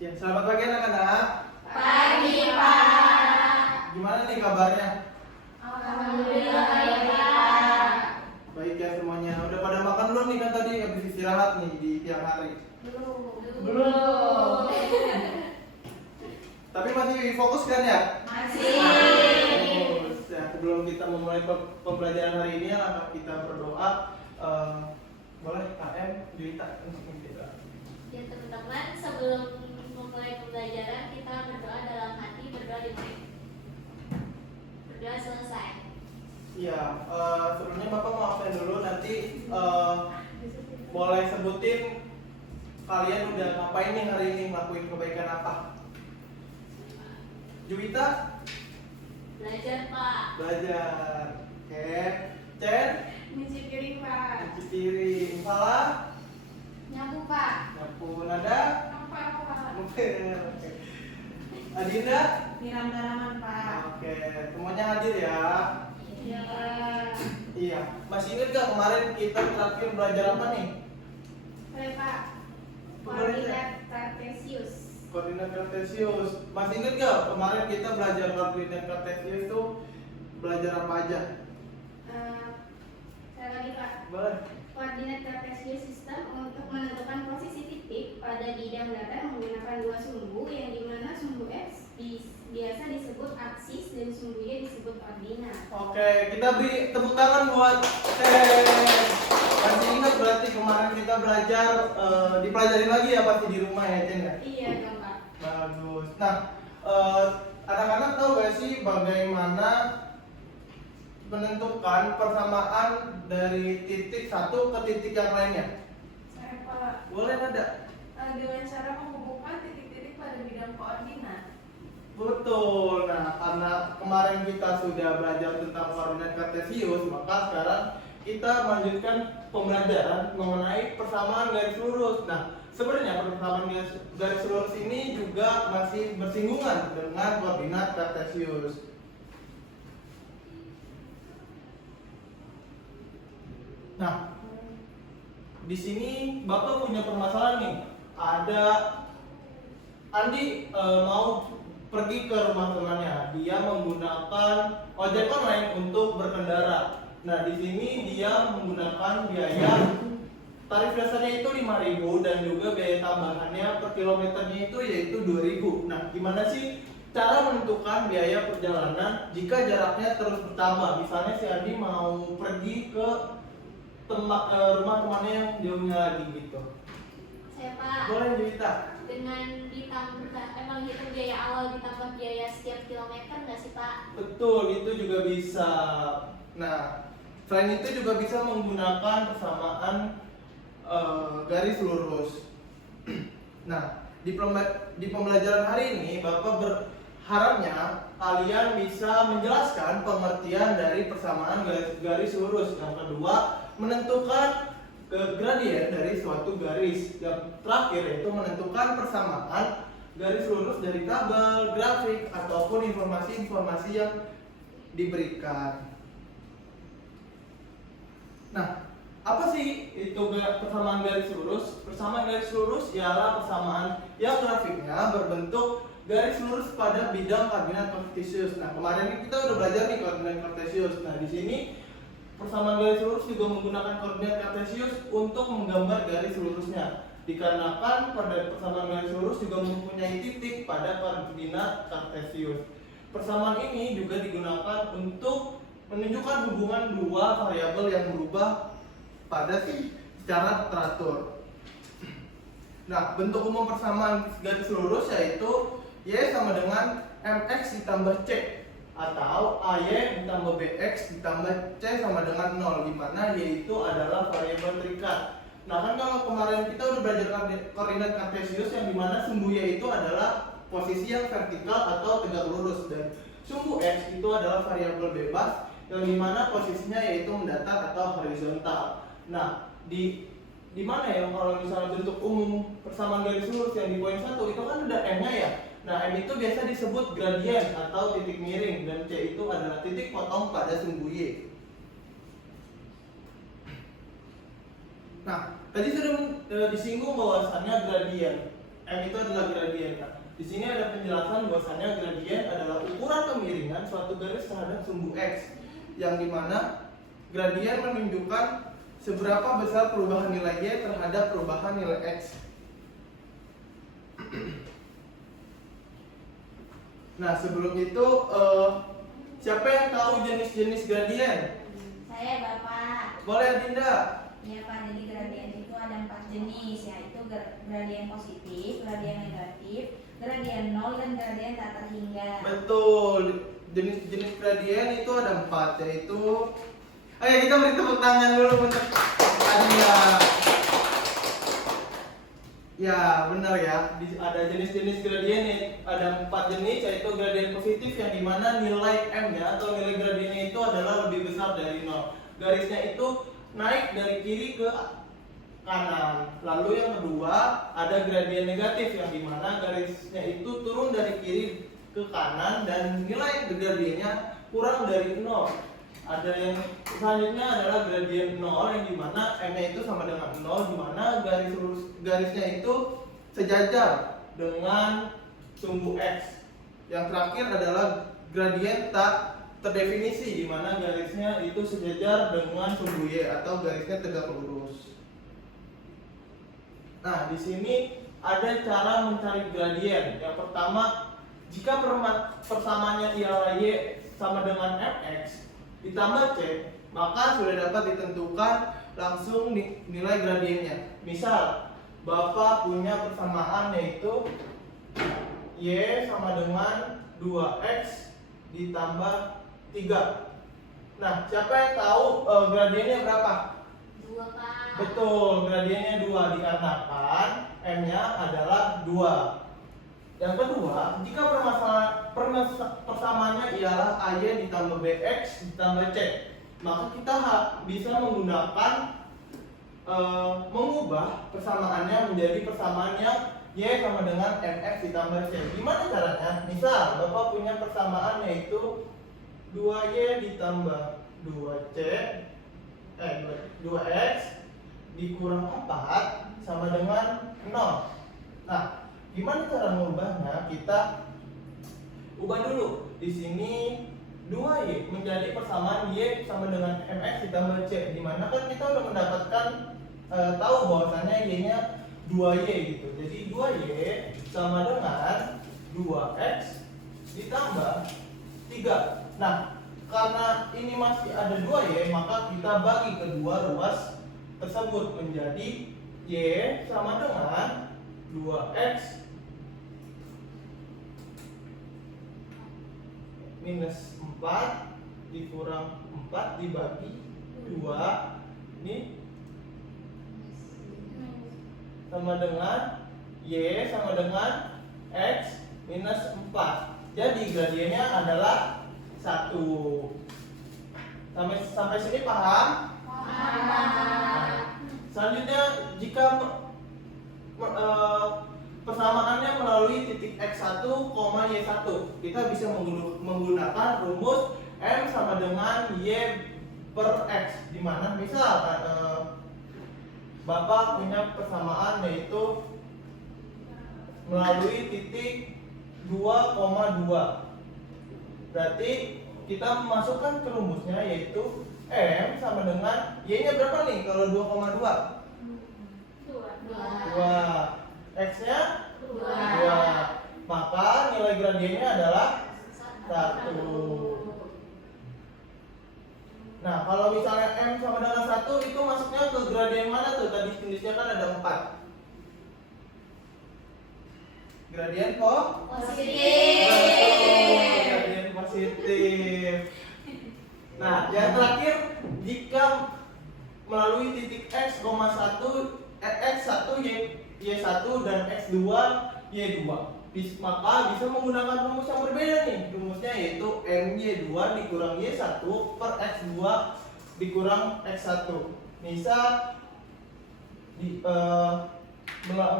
Ya, selamat pagi anak-anak. Pagi, Pak. Gimana nih kabarnya? Alhamdulillah baik, Pak. Baik ya semuanya. Udah pada makan belum nih kan tadi habis istirahat nih di siang hari? Belum. Tapi masih fokus kan ya? Masih. Fokus. Ya, sebelum kita memulai pembelajaran hari ini, langkah kita berdoa. Boleh KM Juwita untuk kita. Ya teman-teman, sebelum memulai pembelajaran kita berdoa dalam hati, berdoa di mic. Berdoa selesai. Iya, sebelumnya Bapak mau absen dulu, nanti boleh sebutin kalian udah ngapain nih hari ini, ngelakuin kebaikan apa? Juwita? Belajar, Pak. Belajar. Oke. Chen? Nyuci piring, Pak. Cuci piring. Salah? Nyapu, Pak. Nyapu. Nada? Apa, Pak? Oke. Adinda? Nyiram tanaman, Pak. Oke. Semuanya hadir ya. Iya. Iya. Masih ingat gak kemarin kita terakhir belajar apa nih? Baik, Pak. Koordinat. Koordinat Kartesius. Koordinat Kartesius. Masih ingat gak kemarin kita belajar koordinat Kartesius itu belajar apa aja? Saya lagi, Pak. Boleh. Koordinat Kartesius sistem untuk menentukan posisi titik pada bidang datar menggunakan dua sumbu yang dimana sumbu X biasa disebut aksis dan sumbu Y disebut ordinat. Oke, kita beri tepuk tangan buat Chen. Masih ingat berarti kemarin kita belajar dipelajarin lagi ya pasti di rumah ya Chen ya? Iya dong, Pak. Bagus. Nah, anak-anak tahu gak sih bagaimana menentukan persamaan dari titik satu ke titik yang lainnya? Saya, Pak. Boleh ada? Dengan cara menghubungkan titik-titik pada bidang koordinat. Betul. Nah, karena kemarin kita sudah belajar tentang koordinat Kartesius, maka sekarang kita melanjutkan pembelajaran mengenai persamaan garis lurus. Nah, sebenarnya persamaan garis lurus ini juga masih bersinggungan dengan koordinat Kartesius. Nah, di sini Bapak punya permasalahan nih. Ada Andi mau pergi ke rumah temannya. Dia menggunakan ojek online untuk berkendara. Nah, di sini dia menggunakan biaya tarif dasarnya itu 5.000 dan juga biaya tambahannya per kilometernya itu yaitu 2.000. Nah, gimana sih cara menentukan biaya perjalanan jika jaraknya terus bertambah? Misalnya si Andi mau pergi ke rumah temannya yang jauhnya lagi gitu. Saya, Pak. Boleh Juwita? Dengan menghitung biaya awal ditambah biaya setiap kilometer nggak sih, Pak? Betul, itu juga bisa. Nah, selain itu juga bisa menggunakan persamaan garis lurus. Nah, di pembelajaran hari ini Bapak berharapnya kalian bisa menjelaskan pengertian dari persamaan garis lurus. Yang kedua, menentukan gradien dari suatu garis. Yang terakhir yaitu menentukan persamaan garis lurus dari tabel, grafik, ataupun informasi-informasi yang diberikan. Nah, apa sih itu persamaan garis lurus? Persamaan garis lurus ialah persamaan yang grafiknya berbentuk garis lurus pada bidang koordinat Kartesius. Nah, kemarin kita udah belajar nih koordinat Kartesius. Nah, di sini persamaan garis lurus juga menggunakan koordinat Kartesius untuk menggambar garis lurusnya. Dikarenakan pada persamaan garis lurus juga mempunyai titik pada koordinat Kartesius. Persamaan ini juga digunakan untuk menunjukkan hubungan dua variabel yang berubah pada secara teratur. Nah, bentuk umum persamaan garis lurus yaitu Y sama dengan MX ditambah C atau AY ditambah BX ditambah C sama dengan 0, di mana Y itu adalah variabel terikat. Nah, kan kalau kemarin kita udah belajar koordinat Kartesius yang dimana sumbu Y itu adalah posisi yang vertikal atau tegak lurus dan sumbu X itu adalah variabel bebas yang dimana posisinya yaitu mendatar atau horizontal. Nah, di mana ya kalau misalnya bentuk umum persamaan garis lurus yang di poin 1 itu kan udah M-nya ya. Nah, M itu biasa disebut gradien atau titik miring dan C itu adalah titik potong pada sumbu Y. Nah, tadi sudah disinggung bahwasannya gradien M itu adalah gradien. Nah, di sini ada penjelasan bahwasannya gradien adalah ukuran kemiringan suatu garis terhadap sumbu X, yang dimana gradien menunjukkan seberapa besar perubahan nilai Y terhadap perubahan nilai X. Nah, sebelum itu siapa yang tahu jenis-jenis gradien? Saya Bapak. Boleh Dinda? Ya Pak, jadi gradien itu ada 4 jenis, yaitu gradien positif, gradien negatif, gradien nol, dan gradien tak terhingga. Betul. Jenis-jenis gradien itu ada 4, yaitu ayo kita beri tepuk tangan dulu untuk Dinda. Ya, benar ya. Ada jenis-jenis gradien nih. Ada 4 jenis, yaitu gradien positif yang dimana nilai M-nya atau nilai gradiennya itu adalah lebih besar dari 0. Garisnya itu naik dari kiri ke kanan. Lalu yang kedua ada gradien negatif yang dimana garisnya itu turun dari kiri ke kanan dan nilai gradiennya kurang dari 0. Ada yang selanjutnya adalah gradien 0 yang dimana M-nya itu sama dengan 0, dimana garisnya itu sejajar dengan sumbu X. Yang terakhir adalah gradien tak terdefinisi, dimana garisnya itu sejajar dengan sumbu Y atau garisnya tegak lurus. Nah, di sini ada cara mencari gradien. Yang pertama, jika persamaannya ialah Y sama dengan Fx ditambah C, maka sudah dapat ditentukan langsung nilai gradiennya. Misal, Bapak punya persamaan yaitu Y sama dengan 2X ditambah 3. Nah, siapa yang tahu gradiennya berapa? 2 Pak. Betul, gradiennya 2 dikarenakan M-nya adalah 2. Yang kedua, jika persamaannya ialah AY ditambah BX ditambah C, maka kita bisa menggunakan mengubah persamaannya menjadi persamaan yang Y sama dengan MX ditambah C. Gimana caranya? Misal, Bapak punya persamaan yaitu 2Y ditambah 2X dikurang 4 sama dengan 0. Nah, gimana cara mengubahnya? Kita ubah dulu. Di sini 2Y menjadi persamaan Y sama dengan MX ditambah C, dimana kan kita udah mendapatkan tahu bahwasannya Y-nya 2Y gitu. Jadi 2Y sama dengan 2X ditambah 3. Nah, karena ini masih ada 2Y, maka kita bagi kedua ruas tersebut menjadi Y sama dengan 2X minus 4 dikurang 4 dibagi 2, ini sama dengan Y sama dengan X minus 4. Jadi gradiennya adalah 1. Sampai sini paham? Paham. Selanjutnya, jika persamaannya melalui titik X1, Y1, kita bisa menggunakan rumus M sama dengan Y per X, dimana misal Bapak punya persamaan yaitu melalui titik 2,2. Berarti kita masukkan ke rumusnya yaitu M sama dengan Y-nya berapa nih kalau 2,2? 2. X-nya 2. Maka nilai gradiennya adalah 1. Nah, kalau misalnya M sama dengan 1 itu masuknya ke gradien mana tuh? Tadi jenisnya kan ada 4. Gradien Positif. Gradien positif. Nah, yang terakhir, jika melalui titik X, 1 X1 Y1 dan X2 Y2, maka bisa menggunakan rumus yang berbeda nih. Rumusnya yaitu MY2 dikurang Y1 per X2 dikurang X1. Misal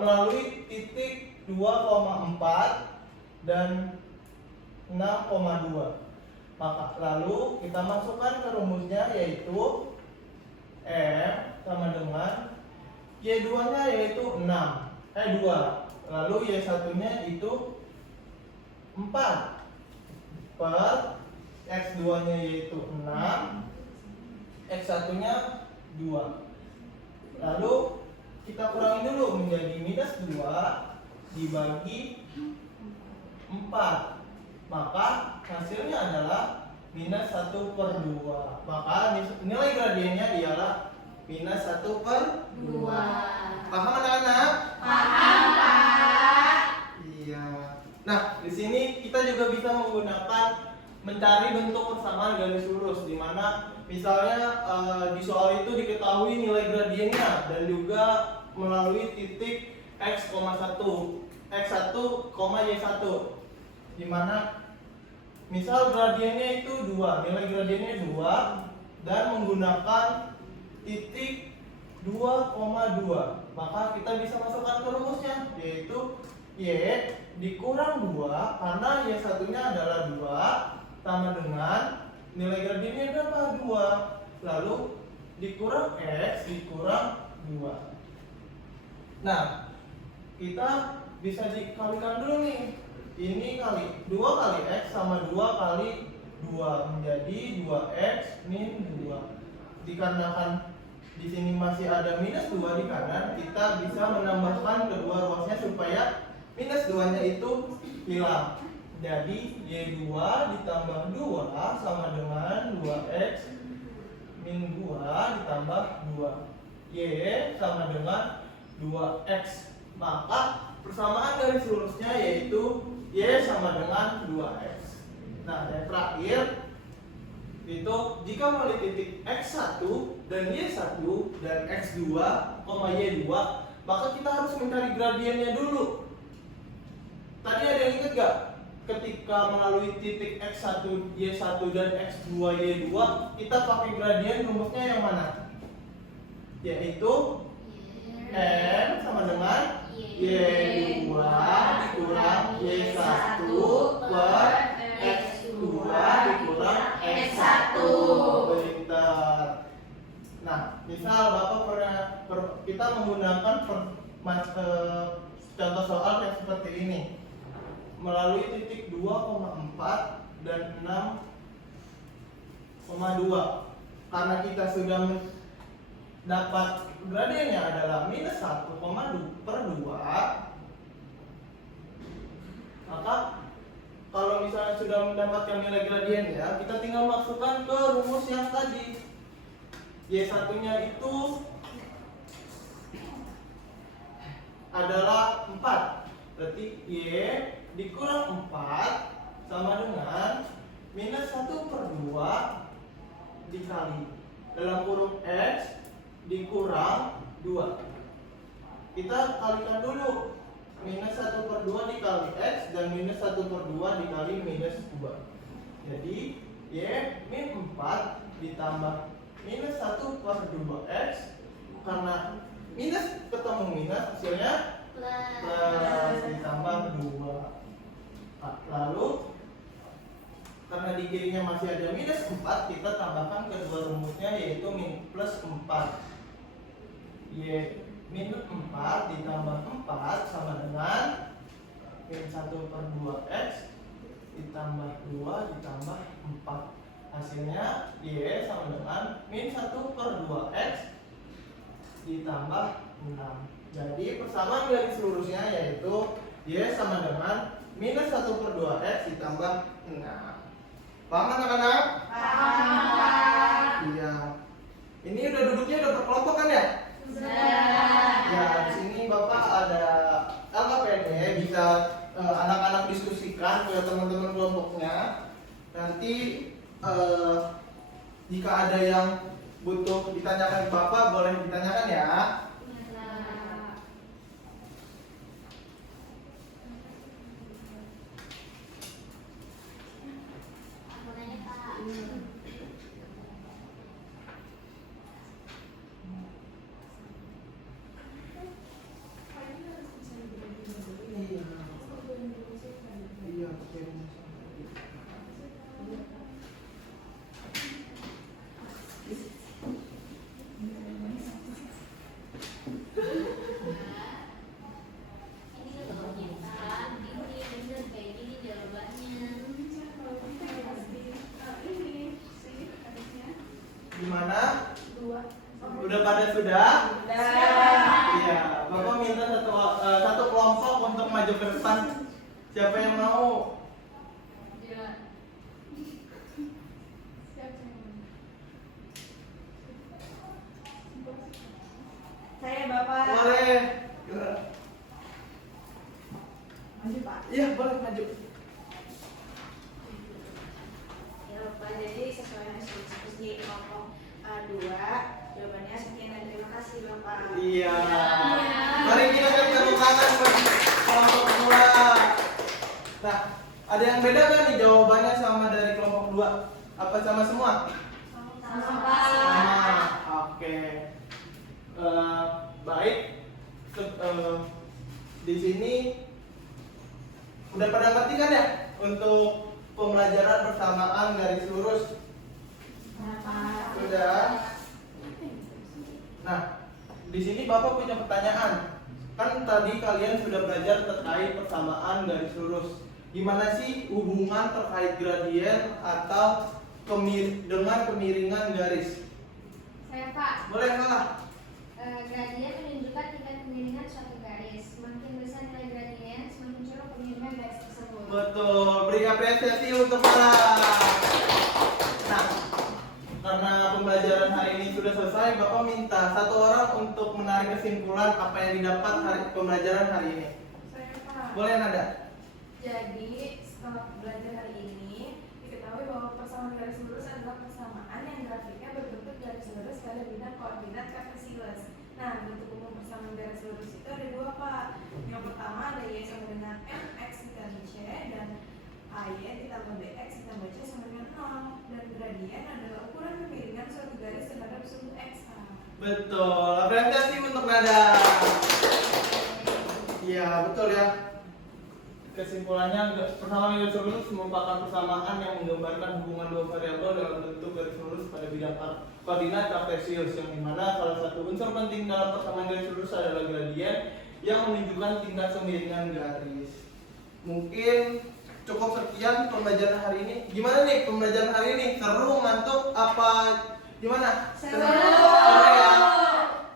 melalui titik 2,4 dan 6,2. Maka lalu kita masukkan ke rumusnya yaitu M sama dengan Y2 nya yaitu 2. Lalu Y satunya itu 4 per X2 nya yaitu 6, X satunya 2. Lalu kita kurangi dulu menjadi minus 2 dibagi 4. Maka hasilnya adalah minus 1/2. Maka nilai gradiennya ialah minus 1/2. Paham anak-anak? Paham, Pak. Iya. Nah, di sini kita juga bisa menggunakan mencari bentuk persamaan garis lurus, di mana misalnya di soal itu diketahui nilai gradiennya dan juga melalui titik x,1, x1, y1, di mana misal gradiennya itu 2, nilai gradiennya 2 dan menggunakan titik 2,2, maka kita bisa masukkan ke rumusnya, yaitu y dikurang 2 karena y satunya adalah 2 sama dengan nilai gradiennya berapa? 2. Lalu dikurang x dikurang 2. Nah, kita bisa dikalikan dulu nih. Ini kali 2 kali x sama 2 kali 2 menjadi 2x min 2. Dikarenakan di sini masih ada minus 2 di kanan, kita bisa menambahkan kedua ruasnya supaya minus 2-nya itu hilang. Jadi Y2 ditambah 2 sama dengan 2x min 2 ditambah 2. Y sama dengan 2x. Maka persamaan garis lurusnya yaitu Y sama dengan 2x. Nah, yang terakhir itu jika melalui titik x1 dan y1 dan x2, y2, maka kita harus mencari gradiennya dulu. Tadi ada yang ingat gak? Ketika melalui titik x1, y1 dan x2, y2, kita pakai gradien rumusnya yang mana? Yaitu n sama dengan y2 dikurang y1 per x2 dikurang x1. Pintar. Nah, misal Bapak kita menggunakan contoh soal yang seperti ini melalui titik 2,4 dan 6,2. Karena kita sudah dapat gradiennya adalah minus 1,2/2, maka kalau misalnya sudah mendapatkan nilai gradiennya, kita tinggal masukkan ke rumus yang tadi. Y1 nya itu adalah 4. Berarti Y dikurang 4 sama dengan minus 1/2 dikali dalam kurung X dikurang 2. Kita kalikan dulu. Minus 1/2 dikali X dan minus 1/2 dikali minus 2. Jadi Y min 4 ditambah minus 1/2X, karena minus ketemu minus hasilnya plus ditambah 2. Lalu karena di kirinya masih ada minus 4, kita tambahkan kedua rumusnya yaitu plus 4. Y min 4 ditambah 4 sama dengan min 1/2X ditambah 2 ditambah 4. Hasilnya Y sama dengan min 1/2X ditambah 6. Jadi persamaan garis lurusnya yaitu Y sama dengan minus 1/2X ditambah 6. Paham anak-anak? Paham. Iya. Ini udah duduknya udah berkelompok kan ya? Sudah. Ya, di sini Bapak ada LKPD, bisa anak-anak diskusikan ke teman-teman kelompoknya. Nanti jika ada yang butuh ditanyakan ke Bapak, boleh ditanyakan ya. Aku nanya Kak. Iya. Iya, oke. sudah? Sudah. Iya, Bapak minta satu kelompok untuk maju ke depan. Siapa yang mau? Dia. Saya Bapak. Boleh. Maju Pak. Iya, boleh maju. Ya Bapak, jadi sesuai hasil diskusi kelompok A2, jawabannya sekian dan terima kasih Bapak. Iya. Iya. Mari kita beri tepuk tangan bagi kelompok 2. Nah, ada yang beda kan nih jawabannya sama dari kelompok 2? Apa sama semua? Sama Pak. Sama. Oke. Baik. Di sini udah pada ngerti kan ya untuk pembelajaran persamaan garis lurus? Bapak. Sudah. Nah, di sini Bapak punya pertanyaan. Kan tadi kalian sudah belajar terkait persamaan garis lurus. Gimana sih hubungan terkait gradien atau dengan kemiringan garis? Saya Pak, Boleh salah? gradien menunjukkan tingkat kemiringan suatu garis. Semakin besar nilai gradien, semakin jauh kemiringan garis tersebut. Betul. Beri apresiasi untuk para. Nah, karena pembelajaran hari ini sudah selesai, Bapak minta satu orang untuk menarik kesimpulan apa yang didapat pembelajaran hari ini. Saya Pak. Boleh Nada? Jadi setelah belajar hari ini diketahui bahwa persamaan garis lurus adalah persamaan yang grafiknya berbentuk garis lurus pada bidang koordinat kartesius. Nah, bentuk umum persamaan garis lurus itu ada dua Pak. Yang pertama ada y sama dengan mx ditambah c dan ay ditambah bx ditambah c sama dengan 0. Dan gradien adalah ukuran kemiringan suatu garis terhadap sumbu x. Betul. Apresiasi untuk Nada. Iya, betul ya. Kesimpulannya, persamaan garis lurus merupakan persamaan yang menggambarkan hubungan dua variabel dalam bentuk garis lurus pada bidang koordinat kartesius, yang dimana salah satu unsur penting dalam persamaan garis lurus adalah gradien yang menunjukkan tingkat kemiringan garis. Mungkin cukup sekian pembelajaran hari ini. Gimana nih pembelajaran hari ini? Seru, ngantuk, apa gimana? Seru. Ya?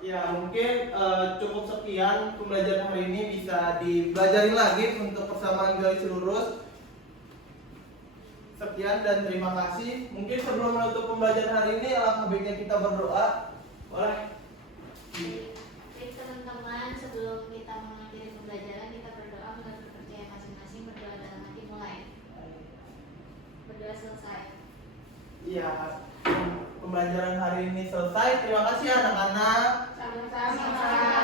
Ya, mungkin cukup sekian pembelajaran hari ini, bisa dibelajarin lagi untuk persamaan garis lurus. Sekian dan terima kasih. Mungkin sebelum menutup pembelajaran hari ini, alangkah baiknya kita berdoa. Boleh? Jadi teman-teman, sebelum kita mengakhiri pembelajaran, kita berdoa menurut kepercayaan masing-masing. Berdoa dalam hati mulai. Berdoa selesai. Iya, pembelajaran hari ini selesai. Terima kasih anak-anak. Sama-sama.